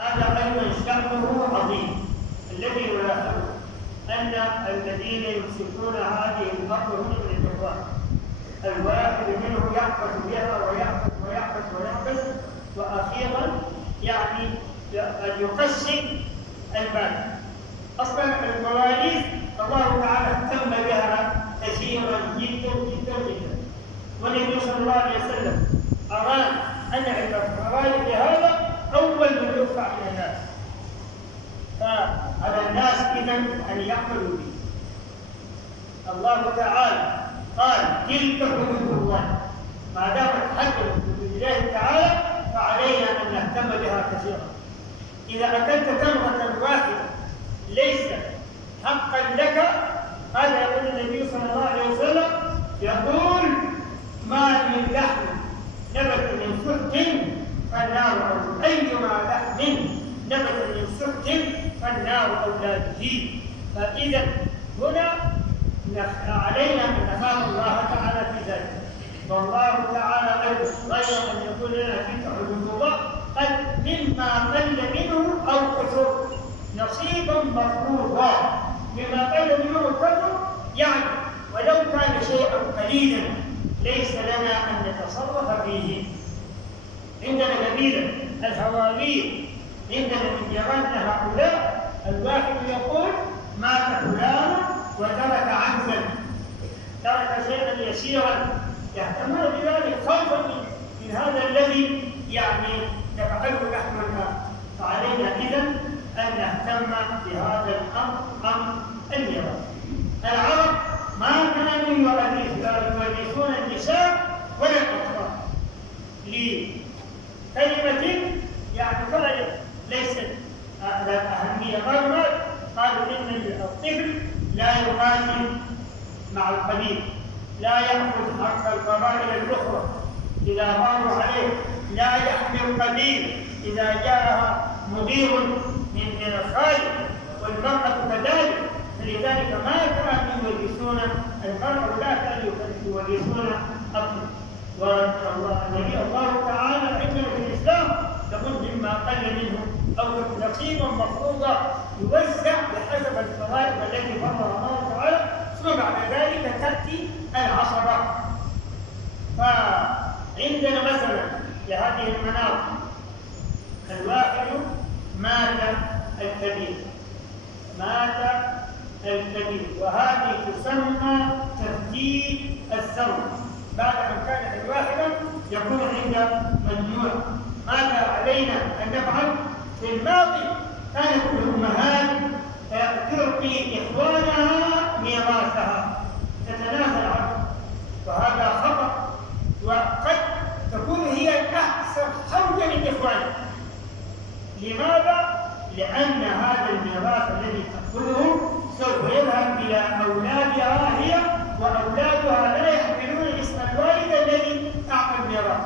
هذا أيضا شأنه عظيم. الذي يلاحظه أن الذين يمسكون هذه الأرض هم من الإخوان، الواحد منهم يعبث بها ويعبث ويعبث ويعبث، وأخيرا يعني يقسم المال. أصلا المواريث الله تعالى اهتم بها كثيرا جدا جدا جدا، والنبي صلى الله عليه وسلم أراد أن يعرف بهذا أول من يرفع إلى الناس، فعلى الناس إذن أن يعملوا به. الله تعالى قال تلك حدود الله، ما دامت حد حدود الله تعالى فعلينا أن نهتم بها كثيرا. إذا أكلت تمرة واحدة ليس حقا لك، هذا يقول النبي صلى الله عليه وسلم، يقول ما من لحم نبت من سحت فالنار أولى، أيما لحم نبت من سحت فالنار أولى به. فإذا هنا علينا أن نخاف الله تعالى في ذلك. والله تعالى أيضا غير أن يقول لنا تلك حدود الله قد مما قل منه أو كثر نصيبا مفروضا، مما قل منه أو كثر يعني ولو كان شيئا قليلا ليس لنا أن نتصرف فيه. عندنا قبيلة الحواريين، عندنا من جيراننا هؤلاء الواحد يقول مات فلان وترك عنزا، ترك شيئا يسيرا يهتمون بذلك خوفا من هذا الذي يعني يفعله نحن الآن. فعلينا إذن أن نهتم بهذا الأمر، أمر الميراث. العرب ما كانوا يورثون النساء ولا الأطفال لكلمة يعني فعلا ليست ذات أهمية. قالوا إن الطفل لا يقاتل مع القبيل، لا يأخذ حق القبائل الأخرى إذا ماروا عليه، لا يحمي القبيل إذا جاءها مدير من الخارج، والمرأة كذلك. فلذلك ما كانوا يورثون المرأة ولا كانوا يورثون الطفل. والنبي الله تعالى عندنا في الإسلام يقول مما قل منه أو نصيبا مفروضا يوزع بحسب الفرائض التي فرضها الله تعالى، ثم بعد ذلك تأتي العصبة. فعندنا مثلا في هذه المناطق الواحد مات الكبير، وهذه تسمى تفكيك الثروة. بعد أن كانت الواحدة يكون عند مجموعة. ماذا علينا أن نفعل؟ في الماضي كانت الأمهات تعطي إخوانها ميراثها، تتنازل عنه، وهذا خطأ، وقد تكون هي الأكثر حوجا من إخوانها. لماذا؟ لأن هذا الميراث الذي تأخذه سوف يذهب إلى أولادها هي، وأولادها لا يحملون اسم الوالد الذي أعطى الميراث،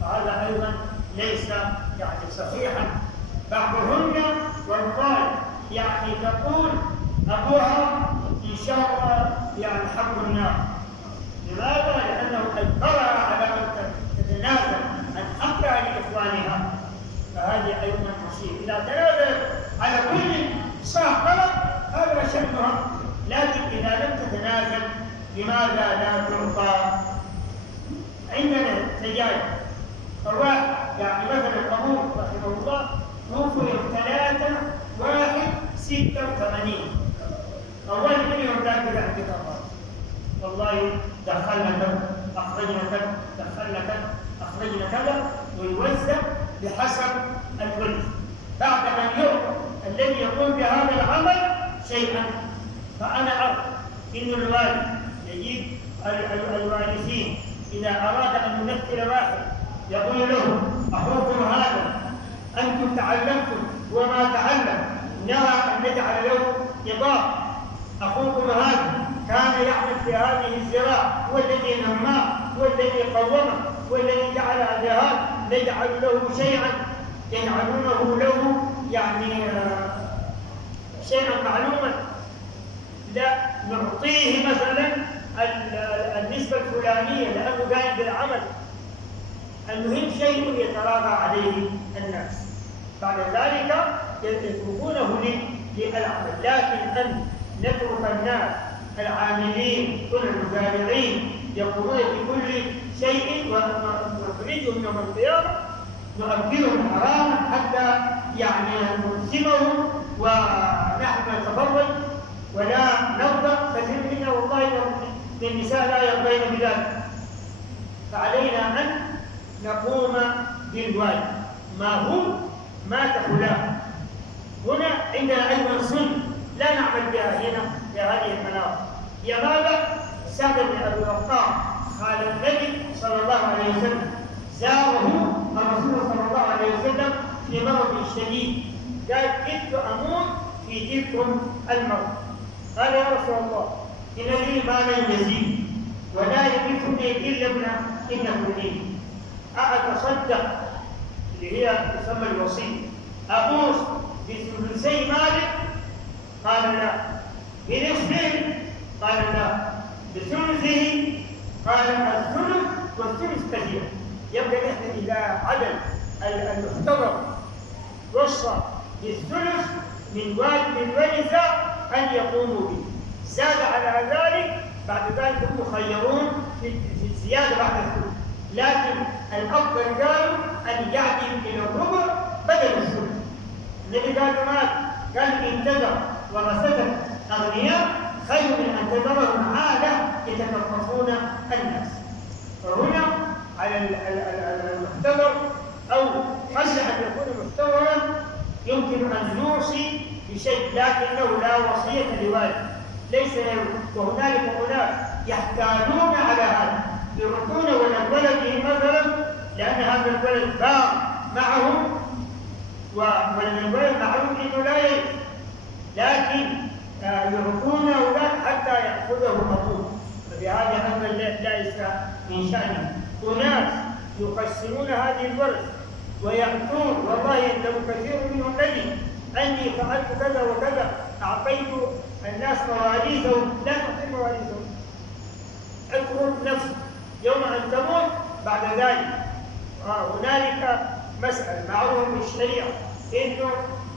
فهذا أيضا ليس يعني صحيحا. بعضهن والله يعني تقول أبوها إن شاء الله يعني حق النار. لماذا؟ لأنه أجبرها على أن تتنازل عن حقها لإخوانها، فهذه أيضا مصيبة. إذا تنازلت على كل صح غلط هذا شأنها، لكن إذا لم تتنازل لماذا لا تعطى؟ عندنا سجاير فواحد يعني مثلا أبوه رحمه الله توفي 3/1/86، أول منهم ذاك عندك الله والله دخلنا كذا أخرجنا كذا، دخلنا كذا أخرجنا كذا، ويوزع بحسب الولد بعد أن يعطى الذي يقوم بهذا العمل شيئا. فأنا أرى إن الوالد يجيب الوارثين إذا أراد أن يمثل واحد يقول لهم أخوكم هذا أنتم تعلمتم وما تعلم، نرى أن نجعل له إضافة. أخوكم هذا كان يعمل في هذه الزراعة، هو الذي نماه، هو الذي قومه، هو الذي جعل هذا، نجعل له شيئا يجعلونه له يعني شيئا معلوما، لا نعطيه مثلا النسبة الفلانية لأنه قايم بالعمل. المهم شيء يتراضى عليه الناس. بعد ذلك يتركونه للعمل. لكن أن نترك الناس العاملين كل المزارعين يقومون بكل شيء ونخرجهم يوم القيامة نؤكلهم حراما حتى يعني نقسمهم ونحن نتفرج ولا نرضى. كثير منا والله من النساء لا يرضين بذلك. فعلينا أن نقوم بالواجب. ما هو مات فلان، هنا عندنا أيضا سنة لا نعمل بها هنا في هذه المناطق. هي ماذا؟ سعد بن أبي وقاص قال النبي صلى الله عليه وسلم زاره الرسول صلى الله عليه وسلم في مرض شديد، قال كدت أموت في تلك المرض. قال يا رسول الله إن لي مالا يزيد ولا يملكني إلا ابن لي، أتصدق اللي هي تسمى الوصية أبوس بثلثي مالك؟ قال لا. بنصفه؟ قال لا. بثلثه؟ قال الثلث والثلث كثير. يبقى نحن إذا عدل المحتضر وصى بالثلث من واجب الورثة أن يقوموا به. زاد على ذلك بعد ذلك هم مخيرون في الزيادة بعد الثلث، لكن الأفضل قالوا أن يعدل إلى الربع بدل الثلث. النبي قال مات؟ قال انتظر ورثتك أغنياء خير من أن تذرهم عالة يتكففون الناس. فهنا على المحتضر أو قبل أن يكون محتضرا يمكن أن يوصي بشيء لكنه لا وصية لوالد ليس له. وهنالك أناس يحتالون على هذا، يعطون ولد ولده مثلا لأن هذا الولد باع معهم ولد الولد معلوم انه لا يرث، لكن يعطون اولاد حتى ياخذه ابوه. فبهذا امر ليس من شانه. اناس يقسمون هذه الورث ويأتون والله لو كثير منهم الذي اني فعلت كذا وكذا اعطيت الناس مواريثهم، لا تعطي مواريثهم، اترك نفسك يوم ان تموت. بعد ذلك هنالك مسألة معروفة بالشريعة إنه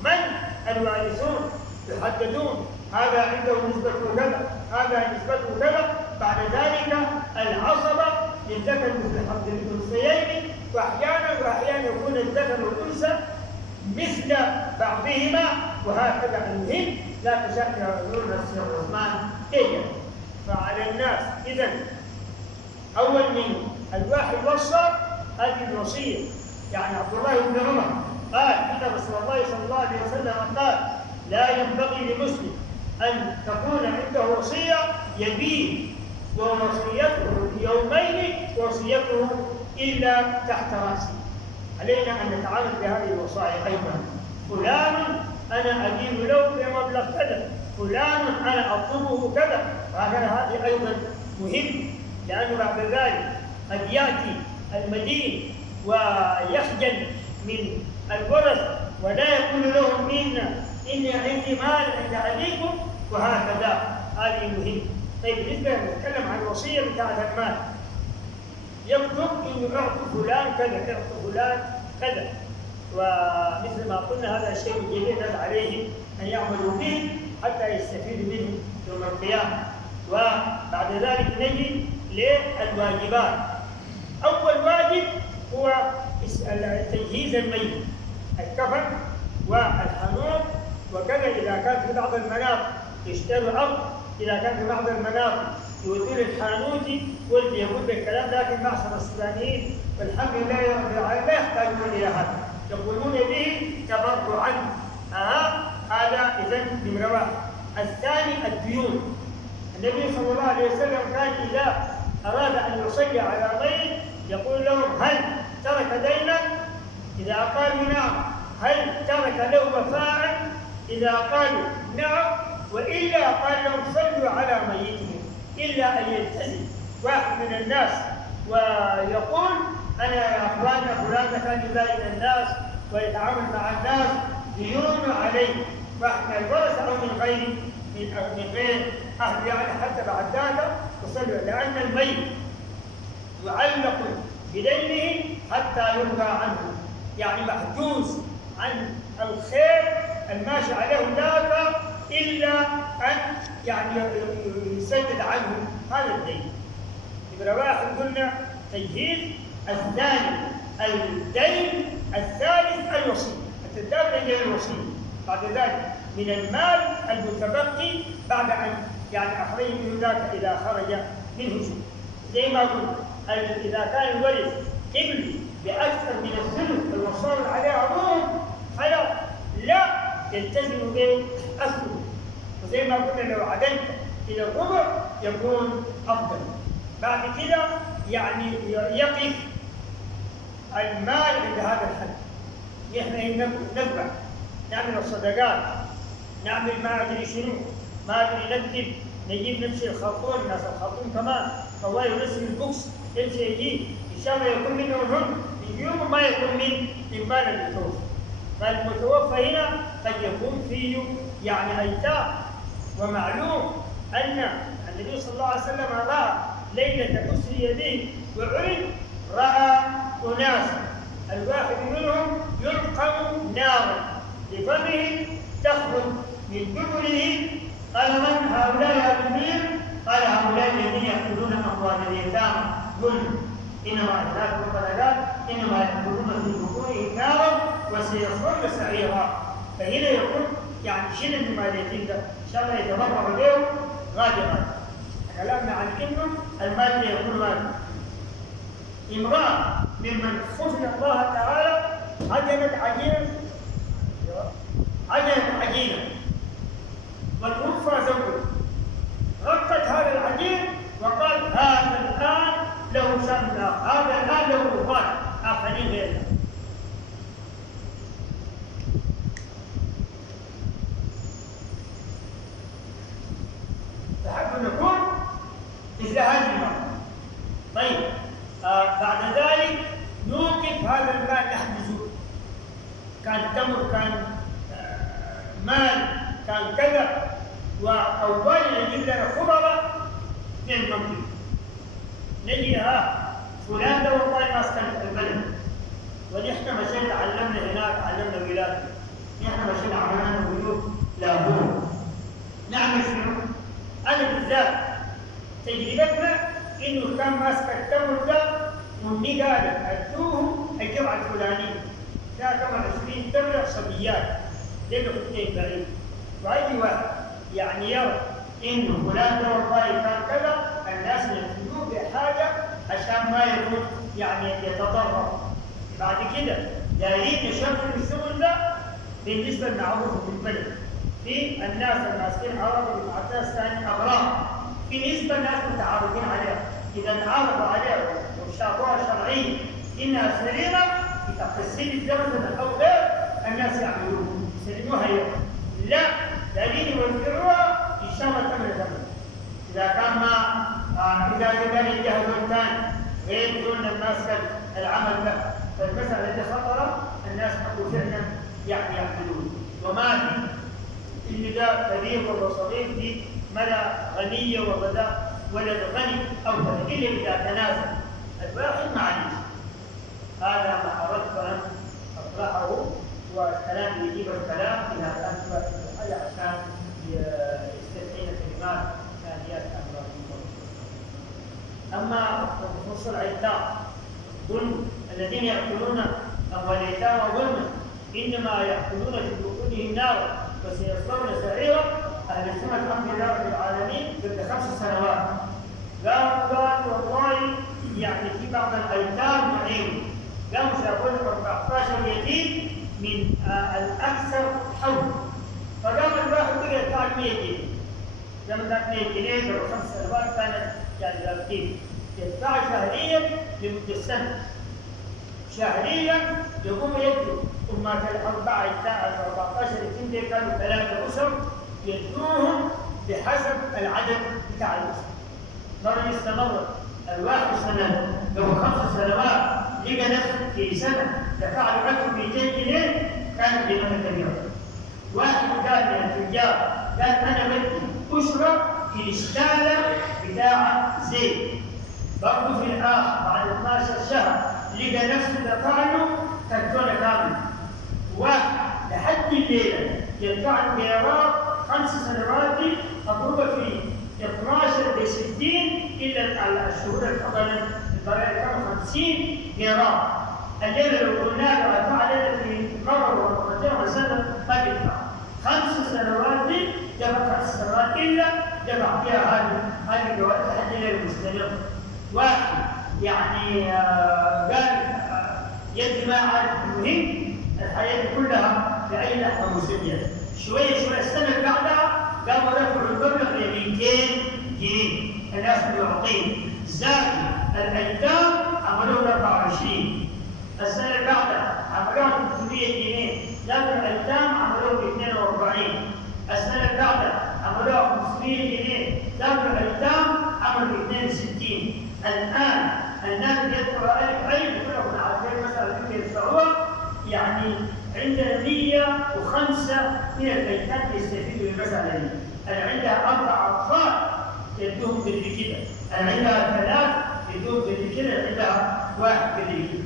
من الوارثون يحددون هذا عنده نسبة كذا هذا نسبته كذا. بعد ذلك العصبة للذكر مثل حظ الأنثيين، وأحيانا يكون الذكر والأنثى مثل بعضهما، وهكذا المهم لا تشاء يقولون الشيخ عثمان إيه. فعلى الناس إذن أول من الواحد وصى هذه الوصية. يعني عبد الله بن عمر قال إن رسول الله صلى الله عليه وسلم قال لا ينبغي لمسلم أن تكون عنده وصية يبيت ووصيته يومين وصيته إلا تحت رأسه. علينا أن نتعامل بهذه الوصايا أيضا. فلان أنا أدين له بمبلغ كذا، فلان أنا أطلبه كذا، وهكذا. هذه أيضا مهم، لأنه بعد ذلك قد يأتي المدين ويخجل من الورث ولا يقول لهم إني عندي مال عند أبيكم، وهكذا. هذه مهم. طيب بالنسبة نتكلم عن الوصية بتاعت المال، يكتب إنه أعطوا فلان كذا، أعطوا فلان كذا، ومثل ما قلنا هذا الشيء يجب عليهم أن يعملوا به حتى يستفيدوا منه يوم القيامة. وبعد ذلك نجي للواجبات. أول واجب هو تجهيز الميت، الكفن والحنوط وكذا. إذا كان في بعض المناطق يشتروا أرض، إذا كان في بعض المناطق يودون الحانوتي واللي يقول بالكلام، لكن معشر السودانيين والحمد لله رب العالمين لا يحتاجون إلى هذا، يقولون به تبرعا. هذا إذن نمرة واحد. الثاني الديون. النبي صلى الله عليه وسلم كان إذا أراد أن يصلي على ميت يقول لهم هل ترك دينا؟ إذا قالوا نعم هل ترك له وفاء؟ إذا قالوا نعم، وإلا قال لهم صلوا على ميتهم، إلا أن يلتزم واحد من الناس ويقول أنا يا أخواننا فلان كان يبايع الناس ويتعامل مع الناس ديون عليه، واحد من الورثة أو من غير أهل، يعني حتى بعد ذلك تصلوا، لأن الميت يعلق بدينه حتى يرضى عنه، يعني محجوز عن الخير الماشي عليه ذاك إلا أن يعني يسدد عنه هذا الدين. يبقى واحد قلنا تجهيز، الثاني الدين، الثالث الوصية، التدابر إلى الوصية. بعد ذلك من المال المتبقي بعد أن يعني أخرج منه ذاك إذا خرج منه شيء. زي ما قلت إذا كان الورث قبل بأكثر من الثلث المصور عليه أبوهم خلاص لا يلتزم بالثلث. وزي ما قلنا لو عدلت إلى الربع يكون أفضل. بعد كده يعني يقف المال عند هذا الحد. نحن نذبح، نعمل الصدقات، نعمل ما أدري شنو، ما أدري نكتب، نجيب نمشي الخرطوم، ناس الخرطوم كمان الله يرسل البوكس يمشي يجيب إن شاء الله يكون منه الهم يوم ما يكون من مال المتوفى. فالمتوفى هنا قد يكون فيه يعني أيتام. ومعلوم أن النبي صلى الله عليه وسلم رأى ليلة أسري به وعرف رأى أناسا الواحد منهم يلقم نارا لفمه تخرج من دبره. قال من هؤلاء يا أمير؟ قال هؤلاء الذين يأكلون أموال اليتامى ظلما إنما أهلاكهم الضلالات إنما يأكلون في بطونهم نارا وسيصلون سعيرا. فهنا يقول يعني شنو من مال اليتيم ده؟ إن شاء الله يتبرع به غالبا. كلامنا عن إنه المال اللي يكون مال. امرأة ممن خفي الله تعالى عجنت عجينة وتوفى زوجها، غطت هذا العجين وقال هذا الآن له شأن آخر، هذا الآن له رهان آخرين غيره. فحب نكون مثل هذه المرأة. طيب بعد ذلك نوقف هذا المال نحجزه، كان تمر، كان مال، كان كذا، وأول يجيب لنا خبراء من المنطقة. نجي فلان ده والله ما سكن البلد، ونحن مشينا تعلمنا هناك، تعلمنا بلاد، نحن مشينا عملنا بيوت لابوه. نعمل شنو؟ أنا بالذات تجربتنا إنه كان ماسك التمر ده ومني قال أدوه الجمعة الفلانية، ده كمان 20 تمر صبيات ليله اثنين بعيد. وأي واحد يعني يرى إنه فلان ده والله كان كذا، الناس ينفذوه بحاجة عشان ما يكون يعني يتضرر. بعد كده دايرين نشغل الشغل ده بالنسبة للمعروف في البلد، في الناس الماسكين عرب والمعتاز ثاني أغراض، في نسبة الناس متعارفين عليها، إذا تعارفوا عليها وشافوها شرعيا إنها سليمة بتقسيم الزمن أو غير الناس يعملوها يسلموها يوم. لا دليل يوزعوها إن شاء الله تمر زمن. إذا كان ما إذا كان الجهل الثاني غير دون الناس العمل ده، فالمسألة اللي خطرة الناس حقوا فعلا يعني يعملون. وما في اللي ده كبير ولا صغير دي ملا غنية وغدا ولد غني أو كذا، إلا إذا تنازل الواحد معليش. هذا ما أردت أن أطرحه، والكلام يجيب الكلام إذا كان في حاجة عشان يستثنين كلمات ثانيات أمراض. أما خصوص الأيتام ظلم، الذين يأكلون أموال اليتامى ظلما إنما يأكلون في بطونهم نارا وسيصلون سعيرا. أهل السنة الحمد لله رب العالمين قبل 5 سنوات قال والله يعني في بعض الأيتام نعيم، قاموا شافون 14 يتيم من الأكثر حول، فقام الواحد بقى يدفع 100 جنيه. لما كانت 100 جنيه قبل 5 سنوات كانت يعني 30، يدفع شهريا لمدة سنة. شهريا يقوم يدوا أمات الأربعة 14 يتيم دي كانوا 3 أسر يدوهم بحسب العدد بتاع الأسر. مرة استمر الواحد سنة لو 5 سنوات لقى نفسه في سنة دفع له 1200 جنيه كانت قيمتها كبيرة. واحد قال من التجار قال أنا بدي أسرة كريستالة بتاع زيت، برضه في الآخر بعد 12 شهر لقى نفسه دفع له كرتونة كاملة. واحد لحد الليلة يدفع القيراط 5 سنوات دي مضروبة في 12 ب 60 إلا على الشهور الفضل كانوا 50 قيراط. الليلة لو قلنا له أدفع ليلة في مرة ومرتين وسنة ما يدفع. 5 سنوات دي دفع 5 سنوات إلا دفع فيها هذه الجوائز لحد الليل المستمر. واحد يعني قال يد ما عاد مهم الحياة كلها في أي لحظة مسلية. شوية السنة اللي بعدها قاموا رفعوا المبلغ ل 200 جنيه الناس بيعطيه. زاد الأيتام عملوه 24. السنة اللي بعدها عملوها 300 جنيه. زاد الأيتام عملوه 42. السنة اللي بعدها عملوها 500 جنيه. زاد الأيتام عملوا 62. الآن الناس يدفعوا 1000 عين كلهم عارفين مثلا يدفعوها. يعني عندنا 105 من الايتام يستفيدوا من المساله دي. انا عندها 4 اطفال يدوهم قدر كده، انا عندها 3 يدوهم قدر كده، عندها 1 قدر كده.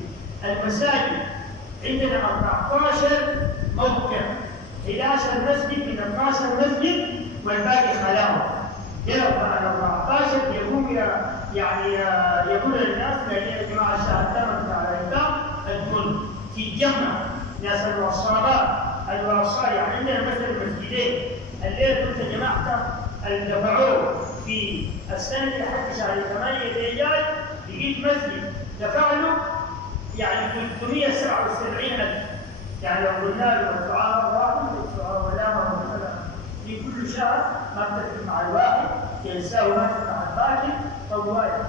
المساجد عندنا 14 موقع، 11 مسجد من 12 مسجد والباقي خلاوه. يرفع على 14 يقوم يعني يقول للناس يا جماعه الشهر بتاع الايتام الكل تتجمع ناس الوصايا يعني عندنا مثلا المسجدين الليله قلت يا جماعه اللي دفعوه في السنه اللي حتى شهر 8 اللي جاي لقيت مسجد دفع له يعني 377,000. يعني لو قلنا له الدعاء واحد ولا مثلا في كل شهر ما بتفرق مع الواحد ينساه واحد مع الباقي او واحد.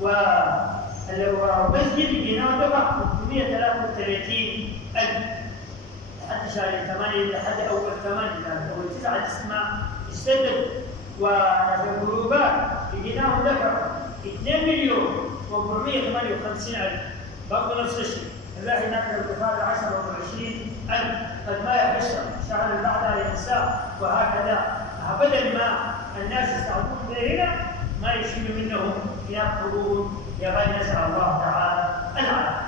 ولو مسجد ينام دفع 333,000 لحد شهر 8 لحد اول 8 اول 9 تسمع السدد. وفي الجروبات يجيناهم دفع 2,458,000 برضه نفس الشيء. الله هناك لو دفع 10 او 20,000 قد ما يحسن الشهر اللي بعدها ينساه وهكذا. بدل ما الناس يستعودون به هنا ما يشيل منهم ياخذون يا غير نسال الله تعالى العافيه.